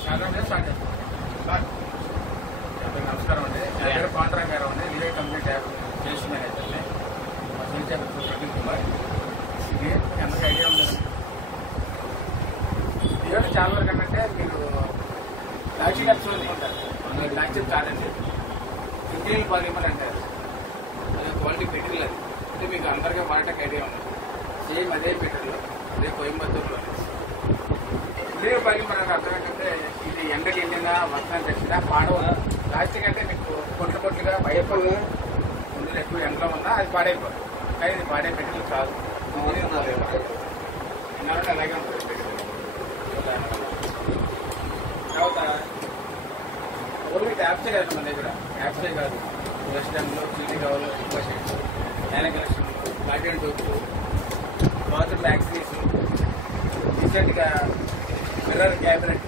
నమస్కారం అండి. నా పేరు పాండురంగ గారు అండి. లీవే కంపెనీ ట్యాబ్ సేల్స్ మేనేజర్ని. మా సొంత ప్రదీప్ కుమార్. ఇది ఎంతకు ఐడియా ఉంది? ఈరోజు చాలా వరకు ఏంటంటే మీరు లాక్షి ఖర్చు ఉంటారు. అందులో లాక్షి కాదండి. ఇంటీరియల్ పాలిమర్ అంటారు. అది క్వాలిటీ మెటీరియల్ అది. అంటే మీకు అందరికీ వాడటానికి ఐడియా ఉంది. సేమ్ అదే మెటీరియల్, అదే కోయంబత్తూరులో. ఇంటీరియల్ పాలిమర్ అంటే అర్థం ఏంటంటే ఇది ఎండలు ఎండినా వర్షాలు తెచ్చినా పాడవు. ప్లాస్టిక్ అంటే మీకు పొట్టుగా భయపడు ముందు ఎక్కువ ఎండలో ఉన్నా అది పాడైపోదు. కానీ ఇది పాడే మెటీరియల్ కాదు. ఎందుకంటే అలాగే ఉంటుంది తర్వాత ఓన్లీ ట్యాప్సే కాదు మన దగ్గర. ట్యాప్సే కాదు, వెస్టర్న్లో చిల్లీ కావాలి, నేల collection, Latin dopes, bathroom accessories, రీసెంట్గా మిర్రర్ క్యాబినెట్,